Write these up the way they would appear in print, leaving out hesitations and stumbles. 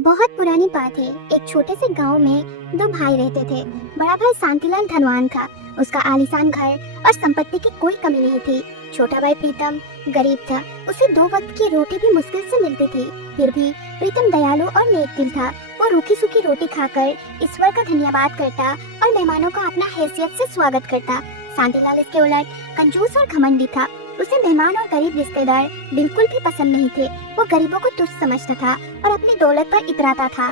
बहुत पुरानी बात है। एक छोटे से गांव में दो भाई रहते थे। बड़ा भाई शांतिलाल धनवान था। उसका आलीशान घर और संपत्ति की कोई कमी नहीं थी। छोटा भाई प्रीतम गरीब था। उसे दो वक्त की रोटी भी मुश्किल से मिलती थी। फिर भी प्रीतम दयालु और नेक दिल था। वो रूखी सूखी रोटी खाकर ईश्वर का धन्यवाद करता और मेहमानों का अपना हैसियत से स्वागत करता। शांतिलाल इसके उलट कंजूस और घमंडी था। उसे मेहमान और गरीब रिश्तेदार बिल्कुल भी पसंद नहीं थे। वो गरीबों को तुच्छ समझता था और अपनी दौलत पर इतराता था।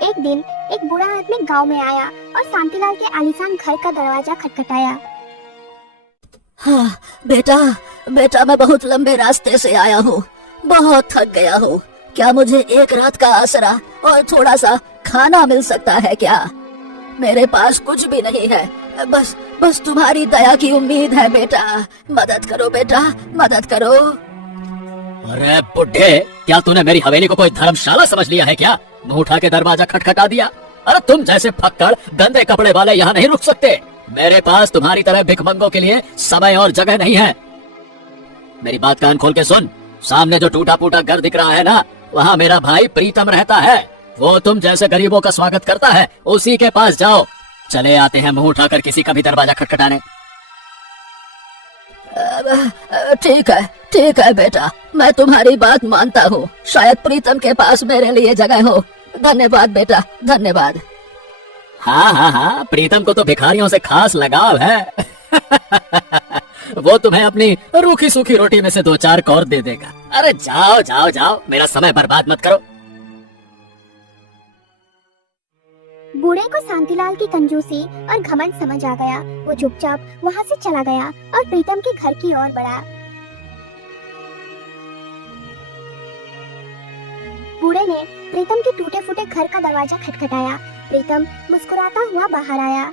एक दिन एक बूढ़ा आदमी गांव में आया और शांतिलाल के आलीशान घर का दरवाजा खटखटाया। हाँ बेटा, बेटा मैं बहुत लंबे रास्ते से आया हूँ, बहुत थक गया हूँ। क्या मुझे एक रात का आसरा और थोड़ा सा खाना मिल सकता है क्या? मेरे पास कुछ भी नहीं है, बस तुम्हारी दया की उम्मीद है बेटा। मदद करो बेटा, मदद करो। अरे बुड्ढे, क्या तूने मेरी हवेली को कोई धर्मशाला समझ लिया है क्या? मुंह उठा के दरवाजा खटखटा दिया। अरे तुम जैसे फक्कड़ गंदे कपड़े वाले यहाँ नहीं रुक सकते। मेरे पास तुम्हारी तरह भिखमंगों के लिए समय और जगह नहीं है। मेरी बात कान खोल के सुन। सामने जो टूटा फूटा घर दिख रहा है ना, वहाँ मेरा भाई प्रीतम रहता है। वो तुम जैसे गरीबों का स्वागत करता है, उसी के पास जाओ। चले आते हैं मुंह उठाकर किसी का भी दरवाजा खटखटाने। ठीक है बेटा, मैं तुम्हारी बात मानता हूँ। शायद प्रीतम के पास मेरे लिए जगह हो। धन्यवाद बेटा, धन्यवाद। हाँ, प्रीतम को तो भिखारियों से खास लगाव है। वो तुम्हें अपनी रूखी सूखी रोटी में से दो चार कौर दे देगा। अरे जाओ जाओ जाओ, मेरा समय बर्बाद मत करो। बूढ़े को शांतिलाल की कंजूसी और घमंड समझ आ गया। वो चुपचाप वहाँ से चला गया और प्रीतम के घर की ओर बढ़ा। बूढ़े ने प्रीतम के टूटे फूटे घर का दरवाजा खटखटाया। प्रीतम मुस्कुराता हुआ बाहर आया।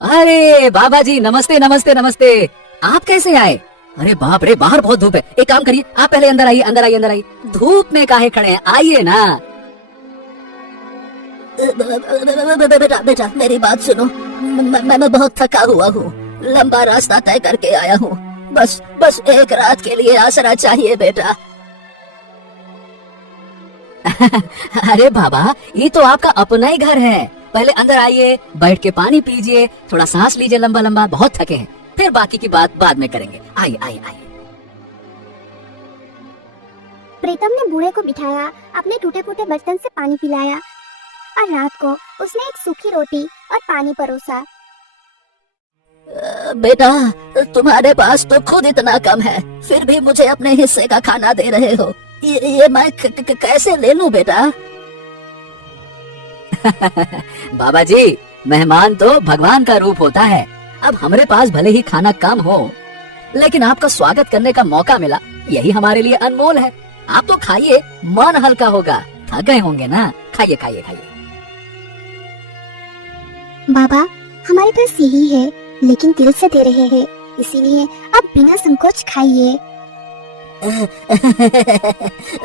अरे बाबा जी, नमस्ते नमस्ते नमस्ते। आप कैसे आए? अरे बाप रे, बाहर बहुत धूप है। एक काम करिए, आप पहले अंदर आइए, अंदर आइए, अंदर आइए। धूप में काहे खड़े हैं, आइए ना। बेटा मेरी बात सुनो। मैं बहुत थका हुआ हूँ, लंबा रास्ता तय करके आया हूँ। बस एक रात के लिए आसरा चाहिए बेटा। अरे बाबा, ये तो आपका अपना ही घर है। पहले अंदर आइए, बैठ के पानी पीजिए, थोड़ा सांस लीजिए लंबा लंबा। बहुत थके हैं, फिर बाकी की बात बाद में करेंगे। आइए आइए आइए। प्रीतम ने बूढ़े को बिठाया, अपने टूटे फूटे बर्तन से पानी पिलाया और रात को उसने एक सूखी रोटी और पानी परोसा। बेटा, तुम्हारे पास तो खुद इतना कम है, फिर भी मुझे अपने हिस्से का खाना दे रहे हो। ये मैं कैसे ले लूं बेटा? बाबा जी, मेहमान तो भगवान का रूप होता है। अब हमारे पास भले ही खाना कम हो, लेकिन आपका स्वागत करने का मौका मिला, यही हमारे लिए अनमोल है। आप तो खाइए, मन हल्का होगा। थक गए होंगे ना, खाइए खाइए खाइए। बाबा, हमारे पास यही है, लेकिन दिल से दे रहे हैं, इसीलिए आप बिना संकोच खाइए।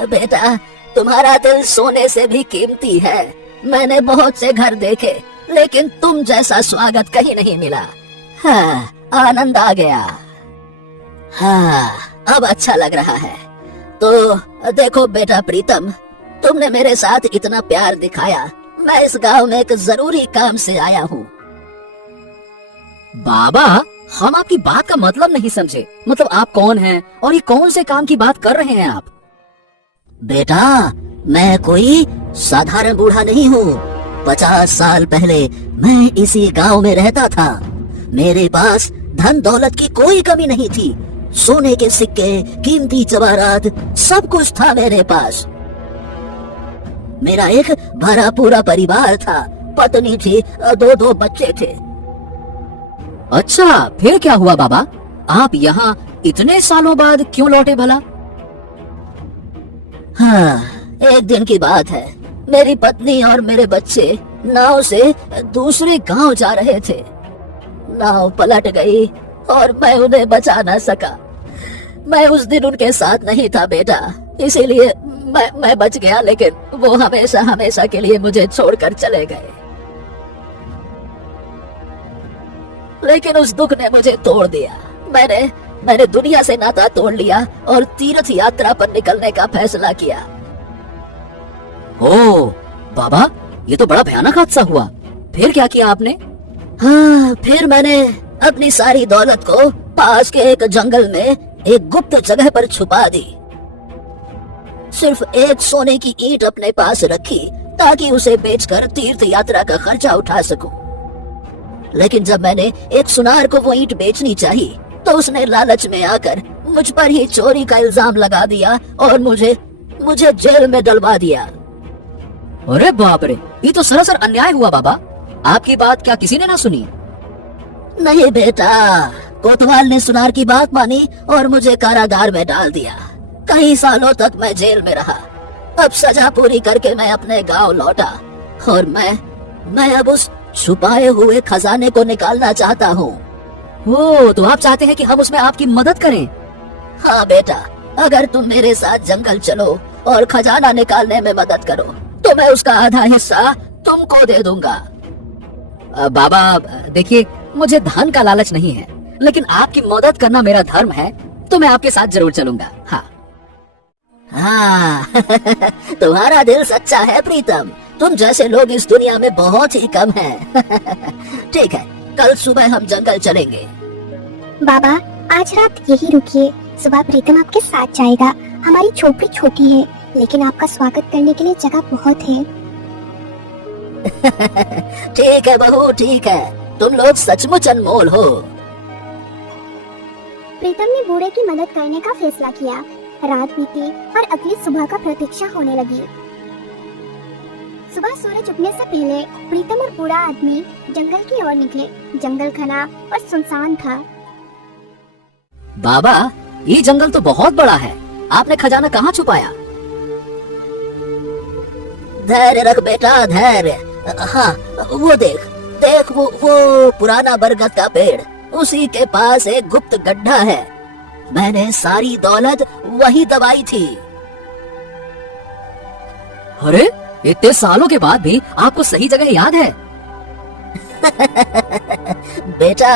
बेटा, तुम्हारा दिल सोने से भी कीमती है। मैंने बहुत से घर देखे, लेकिन तुम जैसा स्वागत कहीं नहीं मिला। हाँ, आनंद आ गया। हाँ, अब अच्छा लग रहा है। तो देखो बेटा प्रीतम, तुमने मेरे साथ इतना प्यार दिखाया। मैं इस गांव में एक जरूरी काम से आया हूँ। बाबा, हम आपकी बात का मतलब नहीं समझे। मतलब आप कौन हैं और ये कौन से काम की बात कर रहे हैं आप? बेटा, मैं कोई साधारण बूढ़ा नहीं हूँ। 50 साल पहले मैं इसी गांव में रहता था। मेरे पास धन दौलत की कोई कमी नहीं थी। सोने के सिक्के, कीमती जवाहरात, सब कुछ था मेरे पास। मेरा एक भरा पूरा परिवार था, पत्नी थी, दो बच्चे थे। अच्छा, फिर क्या हुआ बाबा? आप यहाँ इतने सालों बाद क्यों लौटे भला? हाँ, एक दिन की बात है। मेरी पत्नी और मेरे बच्चे नाव से दूसरे गांव जा रहे थे। नाव पलट गई और मैं उन्हें बचा न सका। मैं उस दिन उनके साथ नहीं था बेटा, इसीलिए मैं बच गया, लेकिन वो हमेशा हमेशा के लिए मुझे छोड़कर चले गए। लेकिन उस दुख ने मुझे तोड़ दिया। मैंने दुनिया से नाता तोड़ लिया और तीर्थ यात्रा पर निकलने का फैसला किया। ओ बाबा, ये तो बड़ा भयानक हादसा हुआ। फिर क्या किया आपने? हाँ, फिर मैंने अपनी सारी दौलत को पास के एक जंगल में एक गुप्त जगह पर छुपा दी। सिर्फ एक सोने की ईंट अपने पास रखी ताकि उसे बेचकर तीर्थ यात्रा का खर्चा उठा सकूं। लेकिन जब मैंने एक सुनार को वो ईंट बेचनी चाहिए तो उसने लालच में आकर मुझ पर ही चोरी का इल्जाम लगा दिया और मुझे जेल में डलवा दिया। अरे बाप रे, ये तो सरासर अन्याय हुआ बाबा। आपकी बात क्या किसी ने ना सुनी? नहीं बेटा, कोतवाल ने सुनार की बात मानी और मुझे कारागार में डाल दिया। कई सालों तक मैं जेल में रहा। अब सजा पूरी करके मैं अपने गांव लौटा और मैं अब उस छुपाए हुए खजाने को निकालना चाहता हूँ। ओ, तो आप चाहते हैं कि हम उसमें आपकी मदद करें? हाँ बेटा, अगर तुम मेरे साथ जंगल चलो और खजाना निकालने में मदद करो तो मैं उसका आधा हिस्सा तुमको दे दूंगा। बाबा देखिए, मुझे धन का लालच नहीं है, लेकिन आपकी मदद करना मेरा धर्म है, तो मैं आपके साथ जरूर चलूंगा। हाँ हाँ तुम्हारा दिल सच्चा है प्रीतम। तुम जैसे लोग इस दुनिया में बहुत ही कम हैं। ठीक है, कल सुबह हम जंगल चलेंगे। बाबा, आज रात यही रुकिए, सुबह प्रीतम आपके साथ जाएगा। हमारी झोपड़ी छोटी है, लेकिन आपका स्वागत करने के लिए जगह बहुत है। ठीक है बहू, ठीक है, तुम लोग सचमुच अनमोल हो। प्रीतम ने बूढ़े की मदद करने का फैसला किया। रात बीती और अगली सुबह का प्रतीक्षा होने लगी। सुबह सूरज उगने से पहले प्रीतम और बूढ़ा आदमी जंगल की ओर निकले। जंगल घना और सुनसान था। बाबा, ये जंगल तो बहुत बड़ा है। आपने खजाना कहाँ छुपाया? धैर्य रख बेटा, धैर्य। हाँ, वो देख वो पुराना बरगद का पेड़, उसी के पास एक गुप्त गड्ढा है। मैंने सारी दौलत वही दबाई थी। अरे, इतने सालों के बाद भी आपको सही जगह याद है? बेटा,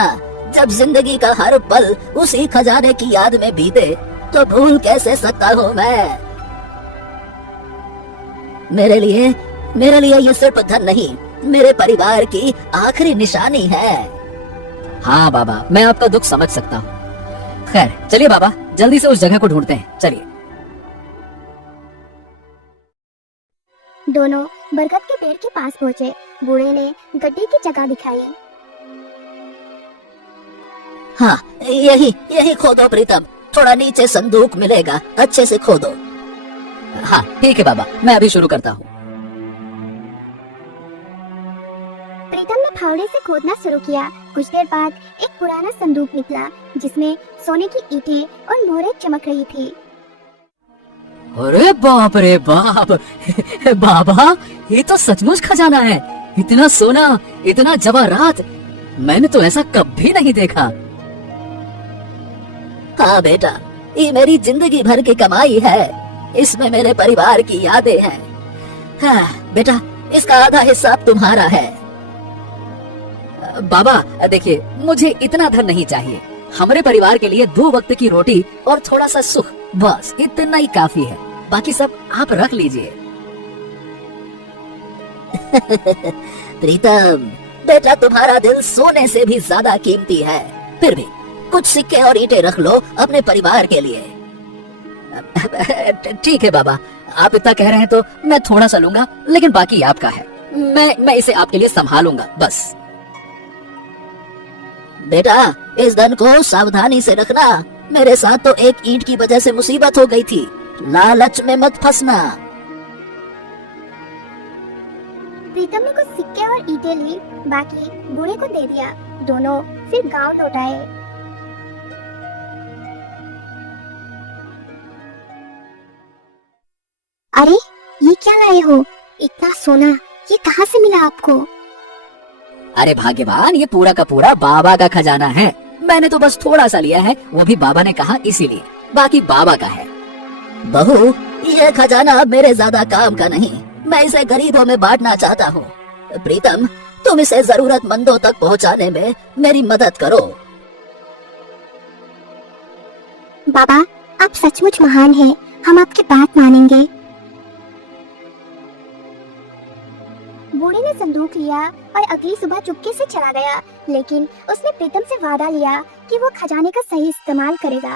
जब जिंदगी का हर पल उसी खजाने की याद में बीते तो भूल कैसे सकता हूँ मैं। मेरे लिए ये सिर्फ धन नहीं, मेरे परिवार की आखिरी निशानी है। हाँ बाबा, मैं आपका दुख समझ सकता हूँ। खैर चलिए बाबा, जल्दी से उस जगह को ढूंढते हैं। चलिए। दोनों बरगद के पेड़ के पास पहुंचे। बूढ़े ने गड्ढे की जगह दिखाई। हाँ, यही खोदो प्रीतम, थोड़ा नीचे संदूक मिलेगा, अच्छे से खोदो। हाँ ठीक है बाबा, मैं अभी शुरू करता हूँ। प्रीतम ने फावड़े से खोदना शुरू किया। कुछ देर बाद एक पुराना संदूक निकला, जिसमें सोने की ईंटें और मोहरें चमक रही थी। अरे बाप रे बाप, बाबा, ये तो सचमुच खजाना है। इतना सोना, इतना जवाहरात, मैंने तो ऐसा कभी नहीं देखा। हाँ बेटा, ये मेरी जिंदगी भर की कमाई है। इसमें मेरे परिवार की यादें हैं। हाँ बेटा, इसका आधा हिस्सा तुम्हारा है। बाबा देखिए, मुझे इतना धन नहीं चाहिए। हमारे परिवार के लिए 2 वक्त की रोटी और थोड़ा सा सुख, बस इतना ही काफी है। बाकी सब आप रख लीजिए। प्रीतम बेटा, तुम्हारा दिल सोने से भी ज्यादा कीमती है। फिर भी कुछ सिक्के और ईंटें रख लो अपने परिवार के लिए। ठीक है बाबा, आप इतना कह रहे हैं तो मैं थोड़ा सा लूंगा, लेकिन बाकी आपका है। मैं इसे आपके लिए संभालूंगा बस। बेटा, इस धन को सावधानी से रखना। मेरे साथ तो एक ईंट की वजह से मुसीबत हो गई थी। लालच में मत फंसना। प्रीतम ने कुछ सिक्के और ईंटें ली, बाकी बूढ़े को दे दिया। दोनों फिर गांव लौट आए। अरे, ये क्या लाए हो? इतना सोना ये कहाँ से मिला आपको? अरे भाग्यवान, ये पूरा का पूरा बाबा का खजाना है। मैंने तो बस थोड़ा सा लिया है, वो भी बाबा ने कहा इसीलिए। बाकी बाबा का है। बहू, ये खजाना अब मेरे ज्यादा काम का नहीं। मैं इसे गरीबों में बांटना चाहता हूँ। प्रीतम, तुम इसे जरूरतमंदों तक पहुँचाने में मेरी मदद करो। बाबा, आप सचमुच महान हैं। हम आपकी बात मानेंगे। बूढ़े ने संदूक लिया और अगली सुबह चुपके से चला गया, लेकिन उसने प्रीतम से वादा लिया कि वो खजाने का सही इस्तेमाल करेगा।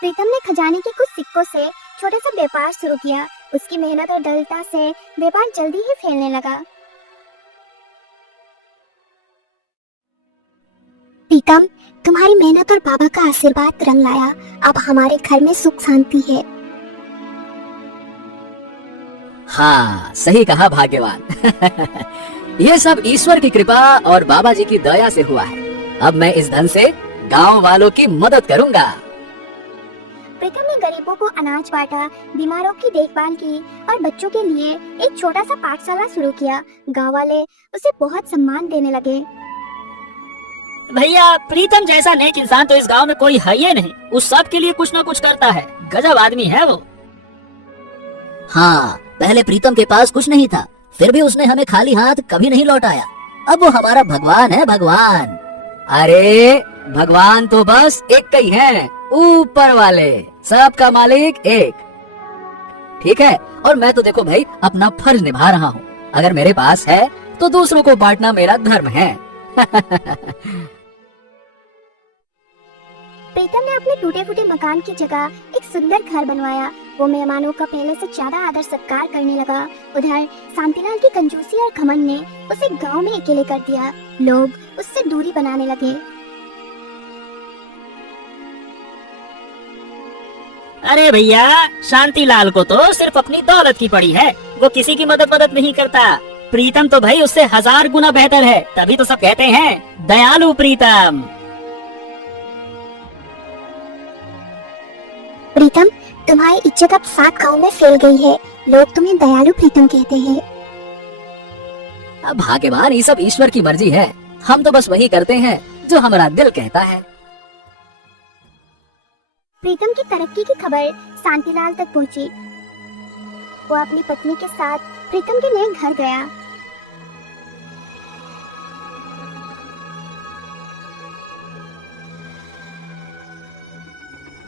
प्रीतम ने खजाने के कुछ सिक्कों से छोटा सा व्यापार शुरू किया। उसकी मेहनत और दृढ़ता से व्यापार जल्दी ही फैलने लगा। प्रीतम, तुम्हारी मेहनत और बाबा का आशीर्वाद रंग लाया। अब हमारे घर में सुख शांति है। हाँ, सही कहा भाग्यवान। ये सब ईश्वर की कृपा और बाबा जी की दया से हुआ है। अब मैं इस धन से गांव वालों की मदद करूंगा। प्रीतम ने गरीबों को अनाज बांटा, बीमारों की देखभाल की और बच्चों के लिए एक छोटा सा पाठशाला शुरू किया। गांव वाले उसे बहुत सम्मान देने लगे। भैया, प्रीतम जैसा नेक इंसान तो इस गांव में कोई है ही नहीं। उस सब के लिए कुछ न कुछ करता है। गजब आदमी है वो। हाँ, पहले प्रीतम के पास कुछ नहीं था, फिर भी उसने हमें खाली हाथ कभी नहीं लौटाया। अब वो हमारा भगवान है, भगवान। अरे भगवान तो बस एक ही है, ऊपर वाले, सबका मालिक एक। ठीक है, और मैं तो देखो भाई अपना फर्ज निभा रहा हूँ। अगर मेरे पास है तो दूसरों को बांटना मेरा धर्म है। प्रीतम ने अपने टूटे फूटे मकान की जगह एक सुंदर घर बनवाया। वो मेहमानों का पहले से ज्यादा आदर सत्कार करने लगा। उधर शांतिलाल की कंजूसी और घमंड ने उसे गांव में अकेले कर दिया। लोग उससे दूरी बनाने लगे। अरे भैया, शांतिलाल को तो सिर्फ अपनी दौलत की पड़ी है। वो किसी की मदद नहीं करता। प्रीतम तो भाई उससे 1000 गुना बेहतर है। तभी तो सब कहते हैं दयालु प्रीतम। प्रीतम, तुम्हारी इज्जत अब 7 गांव में फैल गई है। लोग तुम्हें दयालु प्रीतम कहते हैं। अब भाग्यवान, ये सब ईश्वर की मर्जी है। हम तो बस वही करते हैं जो हमारा दिल कहता है। प्रीतम की तरक्की की खबर शांतिलाल तक पहुंची। वो अपनी पत्नी के साथ प्रीतम के नए घर गया।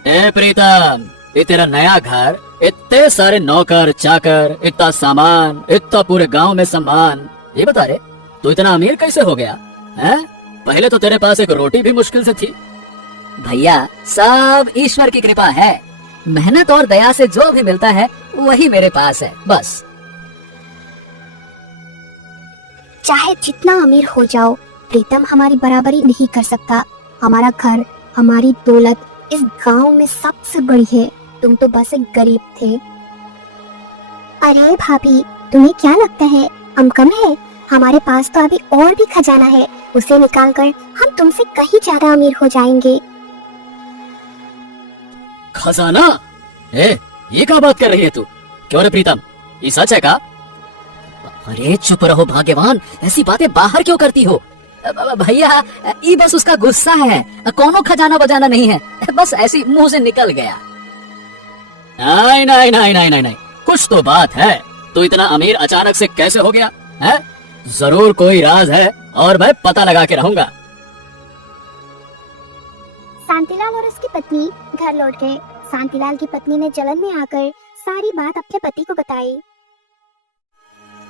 ए प्रीतम, ये तेरा नया घर, इतने सारे नौकर चाकर, इतना सामान, इतना पूरे गांव में सम्मान। ये बता रे, तू इतना अमीर कैसे हो गया है? पहले तो तेरे पास एक रोटी भी मुश्किल से थी। भैया, सब ईश्वर की कृपा है। मेहनत और दया से जो भी मिलता है वही मेरे पास है, बस। चाहे जितना अमीर हो जाओ, प्रीतम हमारी बराबरी नहीं कर सकता। हमारा घर, हमारी दौलत इस गांव में सबसे बड़ी है। तुम तो बस एक गरीब थे। अरे भाभी, तुम्हें क्या लगता है हम कम है? हमारे पास तो अभी और भी खजाना है। उसे निकालकर हम तुमसे कहीं ज्यादा अमीर हो जाएंगे। खजाना? ये क्या बात कर रही है तू? क्यों रे प्रीतम, ये सच है का? अरे चुप रहो भाग्यवान, ऐसी बातें बाहर क्यों करती हो? भैया, ये बस उसका गुस्सा है। कोनो खजाना बजाना नहीं है, बस ऐसी मुंह से निकल गया। नहीं नहीं नहीं नहीं नहीं नहीं, कुछ तो बात है। तू इतना अमीर अचानक से कैसे हो गया है? जरूर कोई राज है और मैं पता लगा के रहूंगा। शांतिलाल और उसकी पत्नी घर लौट गए। शांतिलाल की पत्नी ने जलन में आकर सारी बात अपने पति को बताई।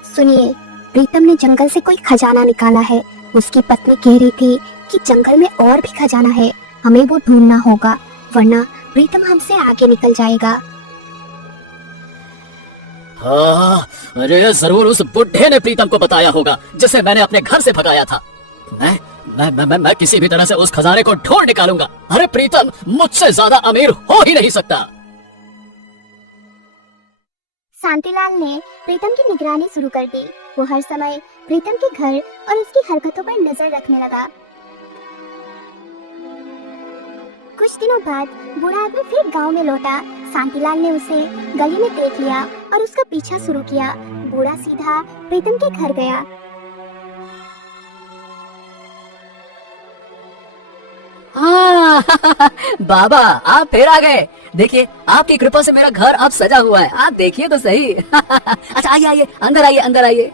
सुनिए, प्रीतम ने जंगल से कोई खजाना निकाला है। उसकी पत्नी कह रही थी कि जंगल में और भी खजाना है, हमें वो ढूंढना होगा, वरना प्रीतम हमसे आगे निकल जाएगा। हाँ, अरे जरूर उस बुढ़े ने प्रीतम को बताया होगा, जिसे मैंने अपने घर से भगाया था। मैं किसी भी तरह से उस खजाने को ढूंढ निकालूंगा। अरे प्रीतम मुझसे ज्यादा अमीर हो ही नहीं सकता। शांतिलाल ने प्रीतम की निगरानी शुरू कर दी। वो हर समय प्रीतम के घर और उसकी हरकतों पर नजर रखने लगा। कुछ दिनों बाद बूढ़ा आदमी फिर गांव में लौटा। शांतिलाल ने उसे गली में देख लिया और उसका पीछा शुरू किया। बूढ़ा सीधा प्रीतम के घर गया। हाँ, बाबा आप फिर आ गए। देखिए, आपकी कृपा से मेरा घर अब सजा हुआ है। आप देखिए तो सही। अच्छा आइए आइए, अंदर आइए अंदर आइए।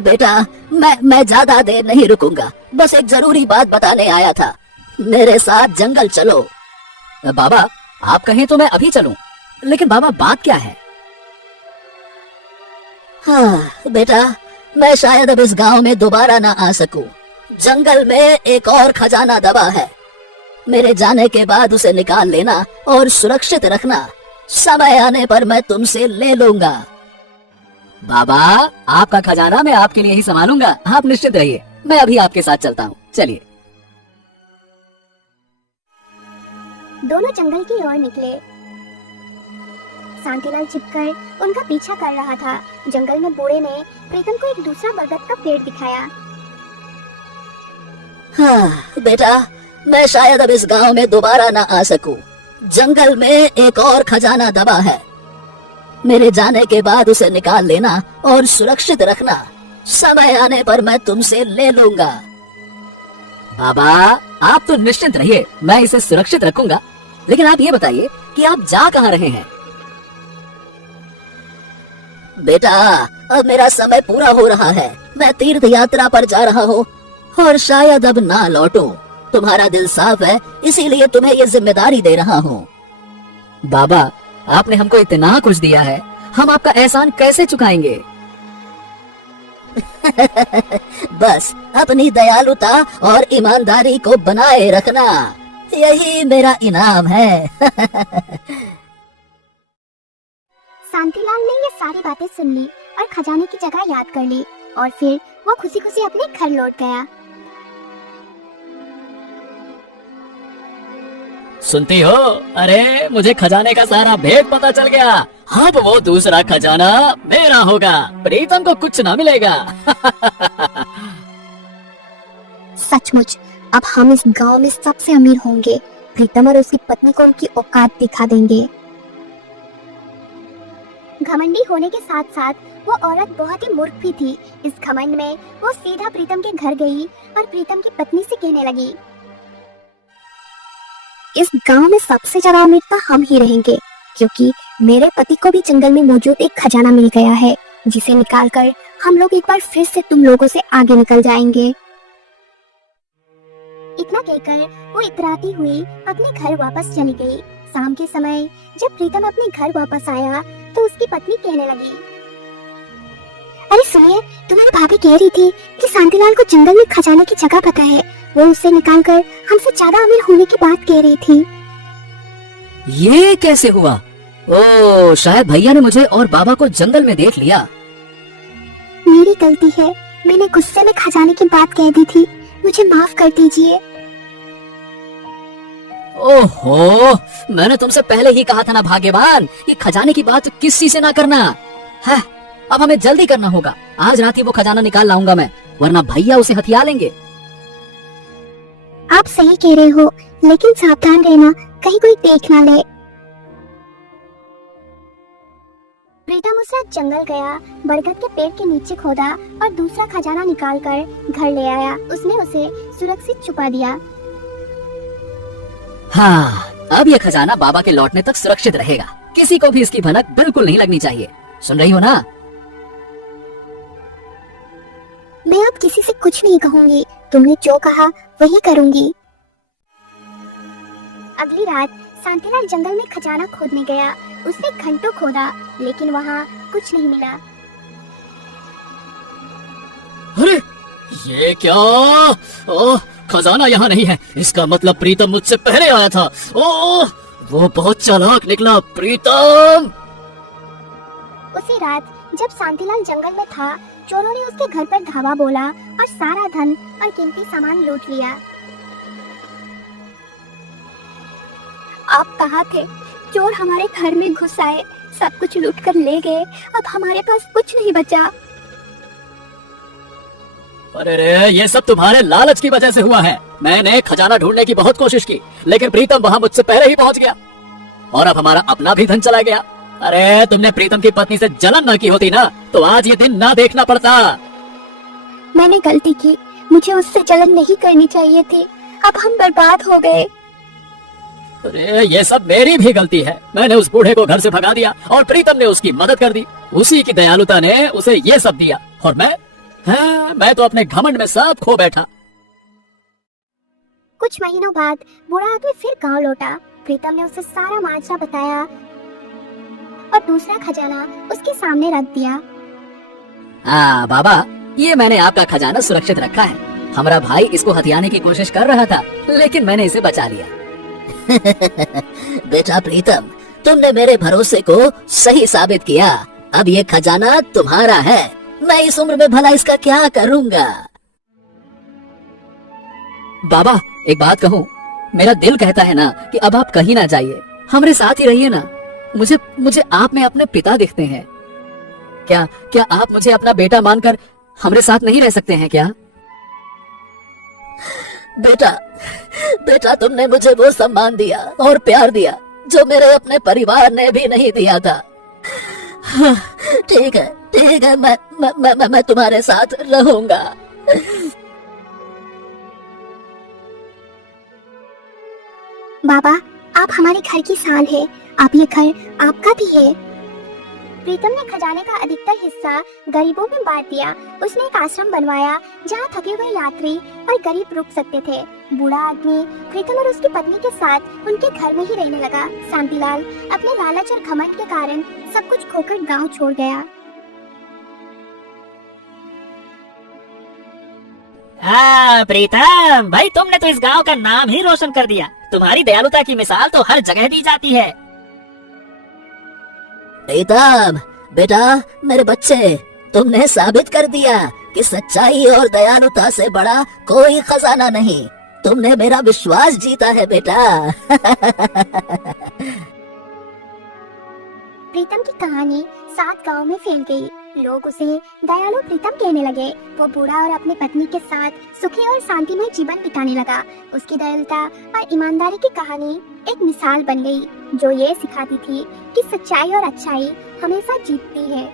बेटा, मैं ज्यादा देर नहीं रुकूंगा, बस एक जरूरी बात बताने आया था। मेरे साथ जंगल चलो। बाबा आप कहें तो मैं अभी चलूं, लेकिन बाबा बात क्या है? हाँ बेटा, मैं शायद अब इस गांव में दोबारा ना आ सकूं। जंगल में एक और खजाना दबा है। मेरे जाने के बाद उसे निकाल लेना और सुरक्षित रखना। समय आने पर मैं तुमसे ले लूंगा। बाबा, आपका खजाना मैं आपके लिए ही संभालूंगा, आप निश्चित रहिए। मैं अभी आपके साथ चलता हूँ, चलिए। दोनों जंगल की ओर निकले। शांतिलाल छिपकर उनका पीछा कर रहा था। जंगल में बूढ़े ने प्रीतम को एक दूसरा बरगद का पेड़ दिखाया। हाँ बेटा, मैं शायद अब इस गांव में दोबारा ना आ सकूं। जंगल में एक और खजाना दबा है। मेरे जाने के बाद उसे निकाल लेना और सुरक्षित रखना। समय आने पर मैं तुमसे ले लूंगा। बाबा, आप तो निश्चिंत रहिए, मैं इसे सुरक्षित रखूंगा। लेकिन आप ये बताइए कि आप जा कहाँ रहे हैं? बेटा, अब मेरा समय पूरा हो रहा है। मैं तीर्थ यात्रा पर जा रहा हूँ और शायद अब ना लौटूं। तुम्हारा दिल साफ है, इसीलिए तुम्हें ये जिम्मेदारी दे रहा हूँ। बाबा, आपने हमको इतना कुछ दिया है, हम आपका एहसान कैसे चुकाएंगे? बस अपनी दयालुता और ईमानदारी को बनाए रखना, यही मेरा इनाम है। शांतिलाल ने ये सारी बातें सुन ली और खजाने की जगह याद कर ली और फिर वो खुशी खुशी अपने घर लौट गया। सुनती हो? अरे, मुझे खजाने का सारा भेद पता चल गया। अब वो दूसरा खजाना मेरा होगा, प्रीतम को कुछ ना मिलेगा। सचमुच अब हम इस गांव में सबसे अमीर होंगे। प्रीतम और उसकी पत्नी को उनकी औकात दिखा देंगे। घमंडी होने के साथ साथ वो औरत बहुत ही मूर्ख भी थी। इस घमंड में वो सीधा प्रीतम के घर गई और प्रीतम की पत्नी से कहने लगी, इस गांव में सबसे ज्यादा अमीर तो हम ही रहेंगे, क्योंकि मेरे पति को भी जंगल में मौजूद एक खजाना मिल गया है, जिसे निकालकर हम लोग एक बार फिर से तुम लोगों से आगे निकल जाएंगे। इतना कहकर वो इतराती हुई अपने घर वापस चली गई। शाम के समय जब प्रीतम अपने घर वापस आया तो उसकी पत्नी कहने लगी, अरे सुनिए, तुम्हारी भाभी कह रही थी कि शांतिलाल को जंगल में खजाने की जगह पता है। वो उसे निकालकर हमसे ज्यादा अमीर होने की बात कह रही थी। ये कैसे हुआ? ओ, शायद भैया ने मुझे और बाबा को जंगल में देख लिया। मेरी गलती है, मैंने गुस्से में खजाने की बात कह दी थी, मुझे माफ कर दीजिए। ओहो, मैंने तुमसे पहले ही कहा था ना भाग्यवान, कि खजाने की बात किसी से ना करना है। अब हमें जल्दी करना होगा। आज रात ही वो खजाना निकाल लाऊंगा मैं, वरना भैया उसे हथिया लेंगे। आप सही कह रहे हो, लेकिन सावधान रहना, कहीं कोई देख ना ले। प्रीतम उस रात जंगल गया, बरगद के पेड़ के नीचे खोदा और दूसरा खजाना निकालकर घर ले आया। उसने उसे सुरक्षित छुपा दिया। हाँ, अब ये खजाना बाबा के लौटने तक सुरक्षित रहेगा। किसी को भी इसकी भनक बिल्कुल नहीं लगनी चाहिए। सुन रही हो ना? मैं अब किसी से कुछ नहीं कहूंगी, तुमने जो कहा वही करूंगी। अगली रात शांतिलाल जंगल में खजाना खोदने गया। उसने घंटों खोदा, लेकिन वहाँ कुछ नहीं मिला। अरे, ये क्या? ओह, खजाना यहाँ नहीं है। इसका मतलब प्रीतम मुझसे पहले आया था। ओह, वो बहुत चालाक निकला। प्रीतम! उसी रात जब शांतिलाल जंगल में था, चोरों ने उसके घर पर धावा बोला और सारा धन और कीमती सामान लूट लिया। आप कहाँ थे? चोर हमारे घर में घुस आए, सब कुछ लूट कर ले गए। अब हमारे पास कुछ नहीं बचा। अरे रे, ये सब तुम्हारे लालच की वजह से हुआ है। मैंने खजाना ढूंढने की बहुत कोशिश की, लेकिन प्रीतम वहाँ मुझसे पहले ही पहुँच गया और अब हमारा अपना भी धन चला गया। अरे, तुमने प्रीतम की पत्नी से जलन न की होती ना, तो आज ये दिन ना देखना पड़ता। मैंने गलती की, मुझे उससे जलन नहीं करनी चाहिए थी। अब हम बर्बाद हो गए। अरे, ये सब मेरी भी गलती है। मैंने उस बूढ़े को घर से भगा दिया और प्रीतम ने उसकी मदद कर दी। उसी की दयालुता ने उसे ये सब दिया और मैं तो अपने घमंड में सब खो बैठा। कुछ महीनों बाद बूढ़ा आदमी फिर गांव लौटा। प्रीतम ने उसे सारा माजरा बताया और दूसरा खजाना उसके सामने रख दिया। हाँ बाबा, ये मैंने आपका खजाना सुरक्षित रखा है। हमारा भाई इसको हथियाने की कोशिश कर रहा था, लेकिन मैंने इसे बचा लिया। बेटा प्रीतम, तुमने मेरे भरोसे को सही साबित किया। अब ये खजाना तुम्हारा है। मैं इस उम्र में भला इसका क्या करूंगा? बाबा एक बात कहूँ, मेरा दिल कहता है ना कि अब आप कहीं ना जाइए, हमारे साथ ही रहिए ना। मुझे मुझे आप में अपने पिता दिखते हैं। क्या क्या आप मुझे अपना बेटा मानकर हमारे साथ नहीं रह सकते हैं क्या? बेटा बेटा, तुमने मुझे वो सम्मान दिया और प्यार दिया जो मेरे अपने परिवार ने भी नहीं दिया था। ठीक है, मैं तुम्हारे साथ रहूंगा। बाबा, आप हमारे घर की शान है। आप ये घर आपका भी है। प्रीतम ने खजाने का अधिकतर हिस्सा गरीबों में बांट दिया। उसने एक आश्रम बनवाया जहाँ थके हुए यात्री और गरीब रुक सकते थे। बूढ़ा आदमी प्रीतम और उसकी पत्नी के साथ उनके घर में ही रहने लगा। शांतिलाल अपने लालच और घमंड के कारण सब कुछ खोकर गांव छोड़ गया। हाँ प्रीतम भाई, तुमने तो इस गांव का नाम ही रोशन कर दिया। तुम्हारी दयालुता की मिसाल तो हर जगह दी जाती है। प्रीतम बेटा, मेरे बच्चे, तुमने साबित कर दिया कि सच्चाई और दयालुता से बड़ा कोई खजाना नहीं। तुमने मेरा विश्वास जीता है बेटा। प्रीतम की कहानी 7 गांव में फैल गई। लोग उसे दयालु प्रीतम कहने लगे। वो बूढ़ा और अपनी पत्नी के साथ सुखी और शांतिमय जीवन बिताने लगा। उसकी दयालुता और ईमानदारी की कहानी एक मिसाल बन गई, जो ये सिखाती थी कि सच्चाई और अच्छाई हमेशा जीतती है।